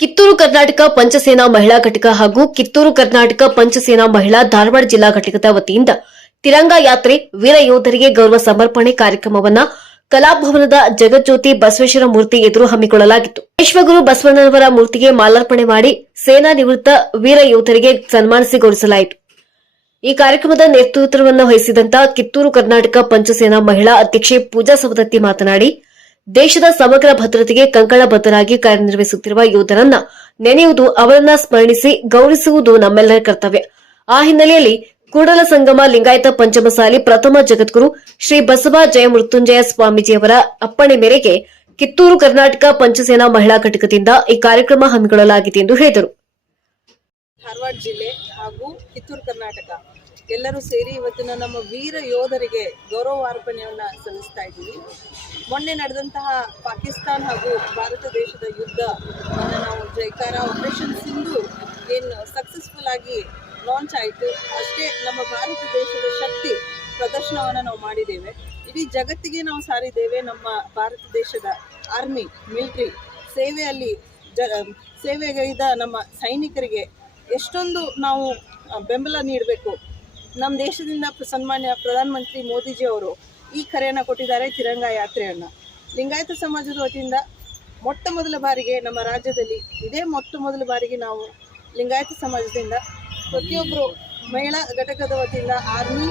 ಕಿತ್ತೂರು ಕರ್ನಾಟಕ ಪಂಚಸೇನಾ ಮಹಿಳಾ ಘಟಕ ಹಾಗೂ ಕಿತ್ತೂರು ಕರ್ನಾಟಕ ಪಂಚಸೇನಾ ಮಹಿಳಾ ಧಾರವಾಡ ಜಿಲ್ಲಾ ಘಟಕದ ವತಿಯಿಂದ ತಿರಂಗ ಯಾತ್ರೆ ವೀರ ಯೋಧರಿಗೆ ಗೌರವ ಸಮರ್ಪಣೆ ಕಾರ್ಯಕ್ರಮವನ್ನ ಕಲಾಭವನದ ಜಗಜ್ಯೋತಿ ಬಸವೇಶ್ವರ ಮೂರ್ತಿ ಎದುರು ಹಮ್ಮಿಕೊಳ್ಳಲಾಗಿತ್ತು. ವಿಶ್ವಗುರು ಬಸವಣ್ಣನವರ ಮೂರ್ತಿಗೆ ಮಾಲಾರ್ಪಣೆ ಮಾಡಿ ಸೇನಾ ನಿವೃತ್ತ ವೀರ ಯೋಧರಿಗೆ ಸನ್ಮಾನಿಸಿ ಗೌರವಿಸಲಾಯಿತು ಈ ಕಾರ್ಯಕ್ರಮದ ನೇತೃತ್ವವನ್ನು ವಹಿಸಿದಂತ ಕಿತ್ತೂರು ಕರ್ನಾಟಕ ಪಂಚಸೇನಾ ಮಹಿಳಾ ಅಧ್ಯಕ್ಷೆ ಪೂಜಾ ಸವದತ್ತಿ ಮಾತನಾಡಿ ದೇಶದ ಸಮಗ್ರ ಭದ್ರತೆಗೆ ಕಂಕಣಬದ್ಧರಾಗಿ ಕಾರ್ಯನಿರ್ವಹಿಸುತ್ತಿರುವ ಯೋಧರನ್ನ ನೆನೆಯುವುದು, ಅವರನ್ನ ಸ್ಮರಣಿಸಿ ಗೌರವಿಸುವುದು ನಮ್ಮೆಲ್ಲರ ಕರ್ತವ್ಯ. ಆ ಹಿನ್ನೆಲೆಯಲ್ಲಿ ಕೂಡಲ ಸಂಗಮ ಲಿಂಗಾಯತ ಪಂಚಮಸಾಲಿ ಪ್ರಥಮ ಜಗದ್ಗುರು ಶ್ರೀ ಬಸವ ಜಯ ಮೃತ್ಯುಂಜಯ ಸ್ವಾಮೀಜಿಯವರ ಅಪ್ಪಣೆ ಮೇರೆಗೆ ಕಿತ್ತೂರು ಕರ್ನಾಟಕ ಪಂಚಸೇನಾ ಮಹಿಳಾ ಘಟಕದಿಂದ ಈ ಕಾರ್ಯಕ್ರಮ ಹಮ್ಮಿಕೊಳ್ಳಲಾಗಿದೆ ಎಂದು ಹೇಳಿದರು. ಧಾರವಾಡ ಜಿಲ್ಲೆ ಹಾಗೂ ಕಿತ್ತೂರು ಕರ್ನಾಟಕ ಎಲ್ಲರೂ ಸೇರಿ ಇವತ್ತಿನ ನಮ್ಮ ವೀರ ಯೋಧರಿಗೆ ಗೌರವಾರ್ಪಣೆಯನ್ನ ಸಲ್ಲಿಸ್ತಾ ಇದ್ದೀವಿ. ಮೊನ್ನೆ ನಡೆದಂತಹ ಪಾಕಿಸ್ತಾನ್ ಹಾಗೂ ಭಾರತ ದೇಶದ ಯುದ್ಧ ಅನ್ನ ನಾವು ಜೈಕಾರ ಆಪರೇಷನ್ ಸಿಂಧು ಏನು ಸಕ್ಸಸ್ಫುಲ್ ಆಗಿ ಲಾಂಚ್ ಆಯಿತು. ಅಷ್ಟೇ ನಮ್ಮ ಭಾರತ ದೇಶದ ಶಕ್ತಿ ಪ್ರದರ್ಶನವನ್ನು ನಾವು ಮಾಡಿದ್ದೇವೆ. ಇಡೀ ಜಗತ್ತಿಗೆ ನಾವು ಸಾರಿದ್ದೇವೆ ನಮ್ಮ ಭಾರತ ದೇಶದ ಆರ್ಮಿ ಮಿಲಿಟ್ರಿ ಸೇವೆಯಲ್ಲಿ ಜ ಸೇವೆಗೈದ ನಮ್ಮ ಸೈನಿಕರಿಗೆ ಎಷ್ಟೊಂದು ನಾವು ಬೆಂಬಲ ನೀಡಬೇಕು. ನಮ್ಮ ದೇಶದಿಂದ ಸನ್ಮಾನ್ಯ ಪ್ರಧಾನಮಂತ್ರಿ ಮೋದಿಜಿ ಅವರು ಈ ಕರೆಯನ್ನು ಕೊಟ್ಟಿದ್ದಾರೆ ತಿರಂಗ ಯಾತ್ರೆಯನ್ನು. ಲಿಂಗಾಯತ ಸಮಾಜದ ವತಿಯಿಂದ ಮೊಟ್ಟ ಮೊದಲ ಬಾರಿಗೆ ನಮ್ಮ ರಾಜ್ಯದಲ್ಲಿ ಇದೇ ಮೊಟ್ಟ ಮೊದಲ ಬಾರಿಗೆ ನಾವು ಲಿಂಗಾಯತ ಸಮಾಜದಿಂದ ಪ್ರತಿಯೊಬ್ಬರು ಮಹಿಳಾ ಘಟಕದ ವತಿಯಿಂದ ಆರ್ಮಿ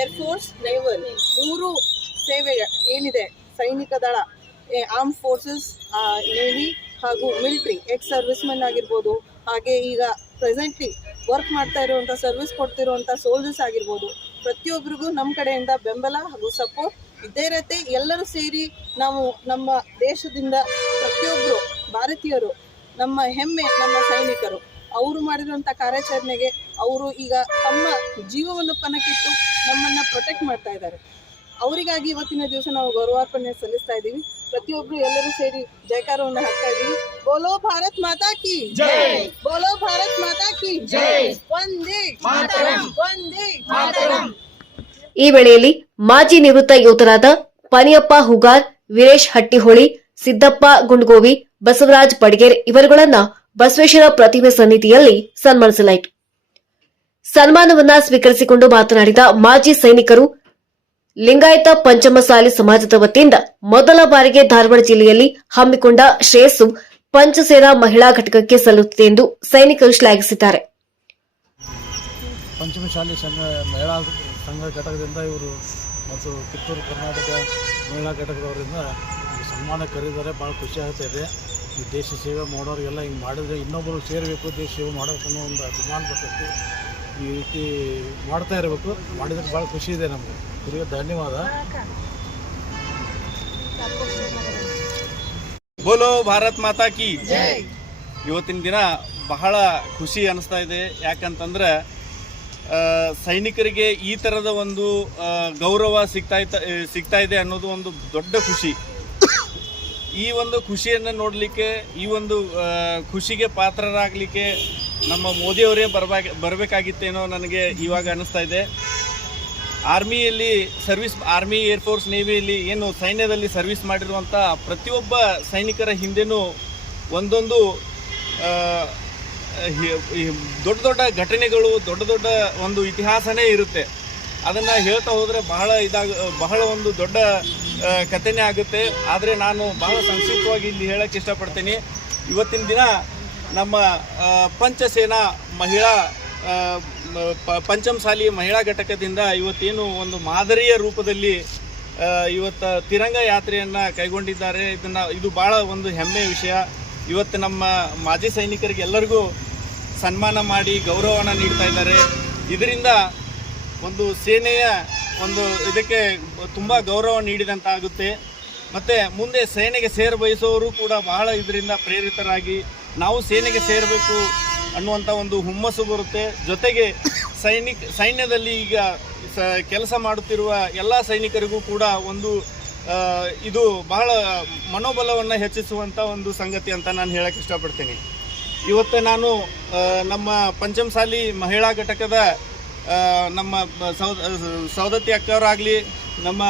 ಏರ್ಫೋರ್ಸ್ ನೈವಲ್ ಮೂರು ಸೇವೆ ಏನಿದೆ, ಸೈನಿಕ ದಳ ಆರ್ಮ್ ಫೋರ್ಸಸ್ ನೇವಿ ಹಾಗೂ ಮಿಲಿಟ್ರಿ ಎಕ್ಸ್ ಸರ್ವಿಸ್ಮೆನ್ ಆಗಿರ್ಬೋದು ಹಾಗೆ ಈಗ ಪ್ರೆಸೆಂಟ್ಲಿ ವರ್ಕ್ ಮಾಡ್ತಾ ಇರುವಂಥ ಸರ್ವಿಸ್ ಕೊಡ್ತಿರುವಂಥ ಸೋಲ್ಜರ್ಸ್ ಆಗಿರ್ಬೋದು ಪ್ರತಿಯೊಬ್ಬರಿಗೂ ನಮ್ಮ ಕಡೆಯಿಂದ ಬೆಂಬಲ ಹಾಗೂ ಸಪೋರ್ಟ್ ಇದ್ದೇ ಇರತ್ತೆ ಎಲ್ಲರೂ ಸೇರಿ ನಾವು ನಮ್ಮ ದೇಶದಿಂದ ಪ್ರತಿಯೊಬ್ಬರು ಭಾರತೀಯರು, ನಮ್ಮ ಹೆಮ್ಮೆ, ನಮ್ಮ ಸೈನಿಕರು, ಅವರು ಮಾಡಿರುವಂಥ ಕಾರ್ಯಾಚರಣೆಗೆ ಅವರು ಈಗ ತಮ್ಮ ಜೀವವನ್ನು ಪಣಕ್ಕಿಟ್ಟು ನಮ್ಮನ್ನು ಪ್ರೊಟೆಕ್ಟ್ ಮಾಡ್ತಾ ಇದ್ದಾರೆ. ಅವರಿಗಾಗಿ ಇವತ್ತಿನ ದಿವಸ ನಾವು ಗೌರವಾರ್ಪಣೆ ಸಲ್ಲಿಸ್ತಾ ಇದ್ದೀವಿ. ಪ್ರತಿಯೊಬ್ಬರು ಎಲ್ಲರೂ ಸೇರಿ ಜಯಕಾರವನ್ನು ಹಾಕ್ತಾ ಇದ್ದೀವಿ. ಬೋಲೋ ಭಾರತ್ ಮಾತಾ ಕಿ. ಜೈ. ಬೋಲೋ ಭಾರತ್ ಮಾತಾ ಕಿ. ಜೈ. ಒಂದೇ ಒಂದೇ ಈ ವೇಳೆಯಲ್ಲಿ ಮಾಜಿ ನಿವೃತ್ತ ಯೋಧರಾದ ಪನಿಯಪ್ಪ ಹುಗಾರ್ ವೀರೇಶ್ ಹಟ್ಟಿಹೊಳಿ ಸಿದ್ದಪ್ಪ ಗುಂಡ್ಗೋವಿ ಬಸವರಾಜ್ ಬಡ್ಗೇರ್ ಇವರುಗಳನ್ನ ಬಸವೇಶ್ವರ ಪ್ರತಿಮೆ ಸನ್ನಿಧಿಯಲ್ಲಿ ಸನ್ಮಾನಿಸಲಾಯಿತು. ಸನ್ಮಾನವನ್ನ ಸ್ವೀಕರಿಸಿಕೊಂಡು ಮಾತನಾಡಿದ ಮಾಜಿ ಸೈನಿಕರು ಲಿಂಗಾಯತ ಪಂಚಮಸಾಲಿ ಸಮಾಜದ ವತಿಯಿಂದ ಮೊದಲ ಬಾರಿಗೆ ಧಾರವಾಡ ಜಿಲ್ಲೆಯಲ್ಲಿ ಹಮ್ಮಿಕೊಂಡ ಶ್ರೇಯಸ್ಸು ಪಂಚಸೇನಾ ಮಹಿಳಾ ಘಟಕಕ್ಕೆ ಸಲ್ಲುತ್ತಿದೆ ಎಂದು ಸೈನಿಕರು ಶ್ಲಾಘಿಸಿದ್ದಾರೆ. ಪಂಚಮಶಾಲಿ ಸಂಘ, ಮಹಿಳಾ ಸಂಘ ಘಟಕದಿಂದ ಇವರು ಮತ್ತು ಕಿತ್ತೂರು ಕರ್ನಾಟಕ ಮಹಿಳಾ ಘಟಕದವರಿಂದ ಸನ್ಮಾನ ಕರೆದಿದ್ದಾರೆ ಭಾಳ ಖುಷಿ ಆಗ್ತಾ ಇದೆ. ಈ ದೇಶ ಸೇವೆ ಮಾಡೋರಿಗೆಲ್ಲ ಹಿಂಗೆ ಮಾಡಿದ್ರೆ ಇನ್ನೊಬ್ಬರು ಸೇರಬೇಕು, ದೇಶ ಸೇವೆ ಮಾಡೋಕೆ ಅನ್ನೋ ಒಂದು ಅಭಿಮಾನ ಬರ್ತೈತಿ. ಈ ರೀತಿ ಮಾಡ್ತಾ ಇರಬೇಕು. ಮಾಡಿದ್ರೆ ಭಾಳ ಖುಷಿ ಇದೆ ನಮಗೆ. ಇವರಿಗೆ ಧನ್ಯವಾದ. ಬೋಲೋ ಭಾರತ್ ಮಾತಾ ಕಿ. ಇವತ್ತಿನ ದಿನ ಬಹಳ ಖುಷಿ ಅನಿಸ್ತಾ ಇದೆ. ಯಾಕಂತಂದ್ರೆ ಆ, ಸೈನಿಕರಿಗೆ ಈ ಥರದ ಒಂದು ಗೌರವ ಸಿಗ್ತಾ ಇತ್ತ ಸಿಗ್ತಾ ಇದೆ ಅನ್ನೋದು ಒಂದು ದೊಡ್ಡ ಖುಷಿ. ಈ ಒಂದು ಖುಷಿಯನ್ನು ನೋಡಲಿಕ್ಕೆ ಈ ಒಂದು ಖುಷಿಗೆ ಪಾತ್ರರಾಗಲಿಕ್ಕೆ ನಮ್ಮ ಮೋದಿಯವರೇ ಬರಬೇಕು ಬರಬೇಕಾಗಿತ್ತೇನೋ ನನಗೆ ಇವಾಗ ಅನಿಸ್ತಾ ಇದೆ. ಆರ್ಮಿಯಲ್ಲಿ ಸರ್ವಿಸ್, ಆರ್ಮಿ ಏರ್ಫೋರ್ಸ್ ನೇವಿಯಲ್ಲಿ ಏನು ಸೈನ್ಯದಲ್ಲಿ ಸರ್ವಿಸ್ ಮಾಡಿರುವಂಥ ಪ್ರತಿಯೊಬ್ಬ ಸೈನಿಕರ ಹಿಂದೆನೂ ಒಂದೊಂದು ದೊಡ್ಡ ದೊಡ್ಡ ಘಟನೆಗಳು, ದೊಡ್ಡ ದೊಡ್ಡ ಒಂದು ಇತಿಹಾಸನೇ ಇರುತ್ತೆ. ಅದನ್ನು ಹೇಳ್ತಾ ಹೋದರೆ ಬಹಳ ಇದಾಗ, ಬಹಳ ಒಂದು ದೊಡ್ಡ ಕಥೆನೇ ಆಗುತ್ತೆ. ಆದರೆ ನಾನು ಬಹಳ ಸಂಕ್ಷಿಪ್ತವಾಗಿ ಇಲ್ಲಿ ಹೇಳಕ್ಕೆ ಇಷ್ಟಪಡ್ತೀನಿ. ಇವತ್ತಿನ ದಿನ ನಮ್ಮ ಪಂಚಸೇನಾ ಮಹಿಳಾ ಪಂಚಮಸಾಲಿ ಮಹಿಳಾ ಘಟಕದಿಂದ ಇವತ್ತೇನು ಒಂದು ಮಾದರಿಯ ರೂಪದಲ್ಲಿ ಇವತ್ತು ತಿರಂಗ ಯಾತ್ರೆಯನ್ನು ಕೈಗೊಂಡಿದ್ದಾರೆ. ಇದನ್ನು, ಇದು ಭಾಳ ಒಂದು ಹೆಮ್ಮೆಯ ವಿಷಯ. ಇವತ್ತು ನಮ್ಮ ಮಾಜಿ ಸೈನಿಕರಿಗೆಲ್ಲರಿಗೂ ಸನ್ಮಾನ ಮಾಡಿ ಗೌರವವನ್ನು ನೀಡ್ತಾ ಇದ್ದಾರೆ. ಇದರಿಂದ ಒಂದು ಸೇನೆಯ ಒಂದು ಇದಕ್ಕೆ ತುಂಬ ಗೌರವ ನೀಡಿದಂತಾಗುತ್ತೆ. ಮತ್ತು ಮುಂದೆ ಸೇನೆಗೆ ಸೇರ ಬಯಸೋರು ಕೂಡ ಬಹಳ ಇದರಿಂದ ಪ್ರೇರಿತರಾಗಿ, ನಾವು ಸೇನೆಗೆ ಸೇರಬೇಕು ಅನ್ನುವಂಥ ಒಂದು ಹುಮ್ಮಸ್ಸು ಬರುತ್ತೆ. ಜೊತೆಗೆ ಸೈನಿಕ, ಸೈನ್ಯದಲ್ಲಿ ಈಗ ಸ, ಕೆಲಸ ಮಾಡುತ್ತಿರುವ ಎಲ್ಲ ಸೈನಿಕರಿಗೂ ಕೂಡ ಒಂದು ಇದು ಬಹಳ ಮನೋಬಲವನ್ನು ಹೆಚ್ಚಿಸುವಂಥ ಒಂದು ಸಂಗತಿ ಅಂತ ನಾನು ಹೇಳಕ್ಕೆ ಇಷ್ಟಪಡ್ತೀನಿ. ಇವತ್ತು ನಾನು ನಮ್ಮ ಪಂಚಮಸಾಲಿ ಮಹಿಳಾ ಘಟಕದ ನಮ್ಮ ಸೌದ, ಸೌದತ್ತಿ ಅಕ್ಕವರಾಗಲಿ, ನಮ್ಮ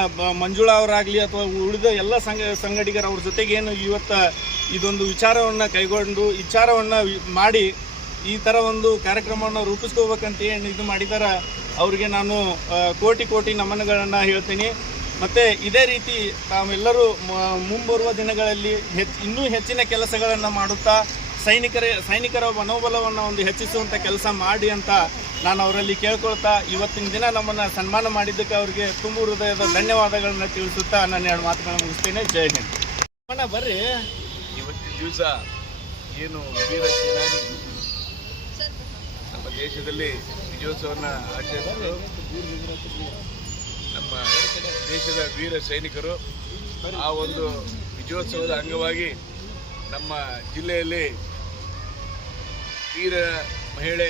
ಮಂಜುಳಾ ಅವರಾಗಲಿ ಅಥವಾ ಉಳಿದ ಎಲ್ಲ ಸಂಘ ಸಂಘಟಿಗರ ಅವ್ರ ಜೊತೆಗೇನು ಇವತ್ತು ಇದೊಂದು ವಿಚಾರವನ್ನು ಕೈಗೊಂಡು ವಿಚಾರವನ್ನು ಮಾಡಿ ಈ ಥರ ಒಂದು ಕಾರ್ಯಕ್ರಮವನ್ನು ರೂಪಿಸ್ಕೋಬೇಕಂತ ಏನು ಇದು ಮಾಡಿದಾರ, ಅವರಿಗೆ ನಾನು ಕೋಟಿ ಕೋಟಿ ನಮನಗಳನ್ನು ಹೇಳ್ತೀನಿ. ಮತ್ತು ಇದೇ ರೀತಿ ತಾವೆಲ್ಲರೂ ಮುಂಬರುವ ದಿನಗಳಲ್ಲಿ ಹೆಚ್ಚು, ಇನ್ನೂ ಹೆಚ್ಚಿನ ಕೆಲಸಗಳನ್ನು ಮಾಡುತ್ತಾ, ಸೈನಿಕರ ಸೈನಿಕರ ಮನೋಬಲವನ್ನು ಒಂದು ಹೆಚ್ಚಿಸುವಂಥ ಕೆಲಸ ಮಾಡಿ ಅಂತ ನಾನು ಅವರಲ್ಲಿ ಕೇಳ್ಕೊಳ್ತಾ, ಇವತ್ತಿನ ದಿನ ನಮ್ಮನ್ನು ಸನ್ಮಾನ ಮಾಡಿದ್ದಕ್ಕೆ ಅವರಿಗೆ ತುಂಬ ಹೃದಯದ ಧನ್ಯವಾದಗಳನ್ನ ತಿಳಿಸುತ್ತಾ ನಾನು ಎರಡು ಮಾತುಗಳನ್ನು ಮುಗಿಸ್ತೇನೆ. ಜೈ ಹಿಂದ್. ಬರ್ರಿ. ಇವತ್ತಿನ ದಿವಸ ಏನು ವೀರ ನಮ್ಮ ದೇಶದಲ್ಲಿ ವಿಜಯೋತ್ಸವವನ್ನು ಆಚರಿಸಿದ್ರು. ನಮ್ಮ ದೇಶದ ವೀರ ಸೈನಿಕರು ಆ ಒಂದು ವಿಜಯೋತ್ಸವದ ಅಂಗವಾಗಿ ನಮ್ಮ ಜಿಲ್ಲೆಯಲ್ಲಿ ವೀರ ಮಹಿಳೆ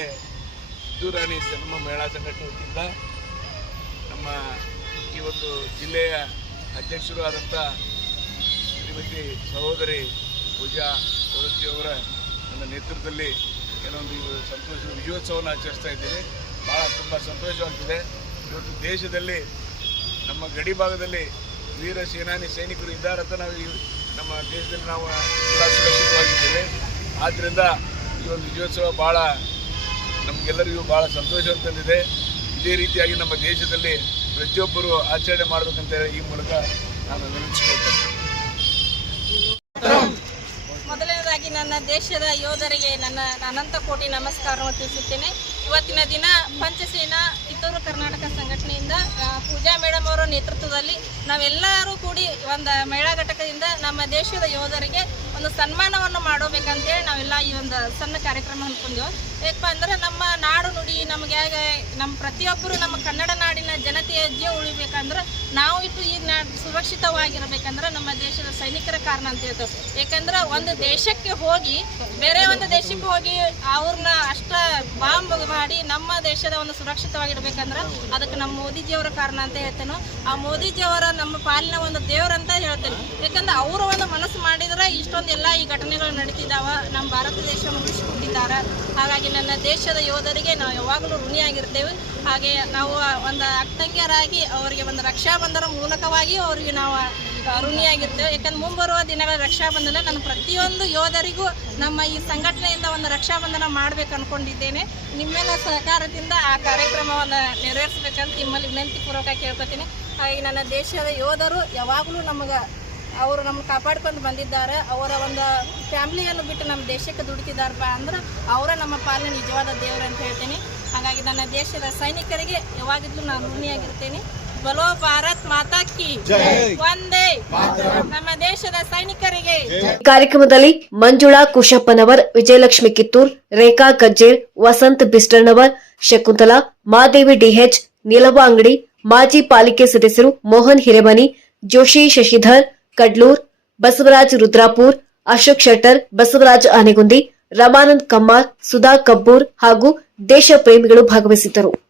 ಸಿದ್ದೂರಾಣಿ ಜನ್ಮ ಮೇಳ ಸಂಘಟನೆ ನಮ್ಮ ಈ ಒಂದು ಜಿಲ್ಲೆಯ ಅಧ್ಯಕ್ಷರು ಆದಂಥ ಶ್ರೀಮತಿ ಸಹೋದರಿ ಪೂಜಾ ಅವರ ನನ್ನ ನೇತೃತ್ವದಲ್ಲಿ ಏನೋ ಸಂತೋಷ, ವಿಜಯೋತ್ಸವವನ್ನು ಆಚರಿಸ್ತಾ ಇದ್ದೀವಿ ಭಾಳ ತುಂಬ ಸಂತೋಷವಾಗ್ತಿದೆ ಇವತ್ತು ದೇಶದಲ್ಲಿ, ನಮ್ಮ ಗಡಿ ಭಾಗದಲ್ಲಿ ವೀರ ಸೇನಾನಿ ಸೈನಿಕರು ಇದ್ದಾರಂತ ನಾವು ಈ ನಮ್ಮ ದೇಶದಲ್ಲಿ ನಾವು ಸುರಕ್ಷಿತವಾಗಿದ್ದೇವೆ. ಆದ್ದರಿಂದ ಈ ಒಂದು ವಿಜಯೋತ್ಸವ ಭಾಳ ನಮಗೆಲ್ಲರಿಗೂ ಭಾಳ ಸಂತೋಷವನ್ನು ತಂದಿದೆ. ಇದೇ ರೀತಿಯಾಗಿ ನಮ್ಮ ದೇಶದಲ್ಲಿ ಪ್ರತಿಯೊಬ್ಬರು ಆಚರಣೆ ಮಾಡಬೇಕಂತ ಹೇಳಿ ಈ ಮೂಲಕ ನಾನು ವಿನಂತಿಸಿಕೊಳ್ತೇನೆ. ನನ್ನ ದೇಶದ ಯೋಧರಿಗೆ ನನ್ನ ಅನಂತ ಕೋಟಿ ನಮಸ್ಕಾರವನ್ನು ತಿಳಿಸುತ್ತೇನೆ ಇವತ್ತಿನ ದಿನ ಪಂಚಸೇನಾ ಕಿತ್ತೂರು ಕರ್ನಾಟಕ ಸಂಘಟನೆಯಿಂದ ಪೂಜಾ ಮೇಡಮ್ ಅವರ ನೇತೃತ್ವದಲ್ಲಿ ನಾವೆಲ್ಲರೂ ಕೂಡಿ ಒಂದು ಮಹಿಳಾ ಘಟಕದಿಂದ ನಮ್ಮ ದೇಶದ ಯೋಧರಿಗೆ ಒಂದು ಸನ್ಮಾನವನ್ನು ಮಾಡಬೇಕಂತೇಳಿ ನಾವೆಲ್ಲ ಈ ಒಂದು ಸಣ್ಣ ಕಾರ್ಯಕ್ರಮ ಹಮ್ಮಿಕೊಂಡೆವು ಯಾಕಪ್ಪ ಅಂದ್ರೆ ನಮ್ಮ ನಾಡು ನುಡಿ ನಮಗೆ ನಮ್ಮ ಪ್ರತಿಯೊಬ್ಬರು ನಮ್ಮ ಕನ್ನಡ ನಾಡಿನ ಜನತೆಯ ಜೀವ ಉಳಿಬೇಕಂದ್ರೆ ನಾವು ಇಟ್ಟು ಈ ನಾ ಸುರಕ್ಷಿತವಾಗಿರ್ಬೇಕಂದ್ರೆ ನಮ್ಮ ದೇಶದ ಸೈನಿಕರ ಕಾರಣ ಅಂತ ಹೇಳ್ತೇವೆ. ಯಾಕಂದ್ರೆ ಒಂದು ದೇಶಕ್ಕೆ ಹೋಗಿ, ಬೇರೆ ಒಂದು ದೇಶಕ್ಕೆ ಹೋಗಿ ಅವ್ರನ್ನ ಅಷ್ಟ ಬಾಂಬ್ ಮಾಡಿ ನಮ್ಮ ದೇಶದ ಒಂದು ಸುರಕ್ಷಿತವಾಗಿರ್ಬೇಕಂದ್ರೆ ಅದಕ್ಕೆ ನಮ್ಮ ಮೋದಿಜಿಯವರ ಕಾರಣ ಅಂತ ಹೇಳ್ತೇನೆ. ಆ ಮೋದಿಜಿಯವರ ನಮ್ಮ ಪಾಲಿನ ಒಂದು ದೇವರಂತ ಹೇಳ್ತೇನೆ. ಯಾಕಂದ್ರೆ ಅವರು ಒಂದು ಮನಸ್ಸು ಮಾಡಿದ್ರೆ ಇಷ್ಟೊಂದೆಲ್ಲ ಈ ಘಟನೆಗಳು ನಡೀತಿದ್ದಾವ. ನಮ್ಮ ಭಾರತ ದೇಶ ಮುಗಿಸ್ಕೊಟ್ಟಿದ್ದಾರೆ ಹಾಗಾಗಿ ನನ್ನ ದೇಶದ ಯೋಧರಿಗೆ ನಾವು ಯಾವಾಗಲೂ ಋಣಿಯಾಗಿರ್ತೇವೆ. ಹಾಗೆ ನಾವು ಒಂದು ಅಕ್ಕಂಗಿಯರಾಗಿ ಅವರಿಗೆ ಒಂದು ರಕ್ಷಾಬಂಧನ ಮೂಲಕವಾಗಿ ಅವರಿಗೆ ನಾವು ಋಣಿಯಾಗಿರ್ತೇವೆ. ಯಾಕಂದ್ರೆ ಮುಂಬರುವ ದಿನಗಳ ರಕ್ಷಾಬಂಧನ ನಾನು ಪ್ರತಿಯೊಂದು ಯೋಧರಿಗೂ ನಮ್ಮ ಈ ಸಂಘಟನೆಯಿಂದ ಒಂದು ರಕ್ಷಾಬಂಧನ ಮಾಡ್ಬೇಕು ಅನ್ಕೊಂಡಿದ್ದೇನೆ. ನಿಮ್ಮೆಲ್ಲ ಸಹಕಾರದಿಂದ ಆ ಕಾರ್ಯಕ್ರಮವನ್ನು ನೆರವೇರಿಸಬೇಕಂತ ನಿಮ್ಮಲ್ಲಿ ವಿನಂತಿ ಪೂರ್ವಕ ಕೇಳ್ಕೊತೀನಿ. ಹಾಗೆ ನನ್ನ ದೇಶದ ಯೋಧರು ಯಾವಾಗಲೂ ನಮಗೆ, ಅವರು ನಮ್ಮ ಕಾಪಾಡ್ಕೊಂಡು ಬಂದಿದ್ದಾರೆ. ಅವರ ಒಂದು ಫ್ಯಾಮ್ಲಿಯನ್ನು ಬಿಟ್ಟು ನಮ್ಮ ದೇಶಕ್ಕೆ ದುಡಿತಿದ್ದಾರಪ್ಪ ಅಂದ್ರೆ ಅವರ ನಮ್ಮ ಪಾಲನೆ ನಿಜವಾದ ದೇವರು ಅಂತ ಹೇಳ್ತೀನಿ. ಹಾಗಾಗಿ ನನ್ನ ದೇಶದ ಸೈನಿಕರಿಗೆ ಯಾವಾಗಿದ್ಲೂ ನಾನು ಋಣಿಯಾಗಿರ್ತೇನೆ ಬಲೋ ಭಾರತ್ ಮಾತಾ ಕಿ. ಒಂದೇ ನಮ್ಮ ದೇಶದ ಸೈನಿಕರಿಗೆ. ಕಾರ್ಯಕ್ರಮದಲ್ಲಿ ಮಂಜುಳಾ ಕುಶಪ್ಪನವರ್ ವಿಜಯಲಕ್ಷ್ಮಿ ಕಿತ್ತೂರ್ ರೇಖಾ ಕಜ್ಜೇರ್ ವಸಂತ್ ಬಿಸ್ಟರ್ನವರ್ ಶಕುಂತಲಾ ಮಾದೇವಿ ಡಿಹೆಚ್ ನೀಲವ ಅಂಗಡಿ ಮಾಜಿ ಪಾಲಿಕೆ ಸದಸ್ಯರು ಮೋಹನ್ ಹಿರೇಮನಿ ಜೋಶಿ ಶಶಿಧರ್ ಕಡ್ಲೂರ್ ಬಸವರಾಜ್ ರುದ್ರಾಪುರ್ ಅಶೋಕ್ ಶೆಟ್ಟರ್ ಬಸವರಾಜ್ ಆನೆಗುಂದಿ ರಮಾನಂದ್ ಕಮ್ಮಾರ್ ಸುಧಾ ಕಬ್ಬೂರ್ ಹಾಗೂ ದೇಶ ಪ್ರೇಮಿಗಳು ಭಾಗವಹಿಸಿದ್ದರು.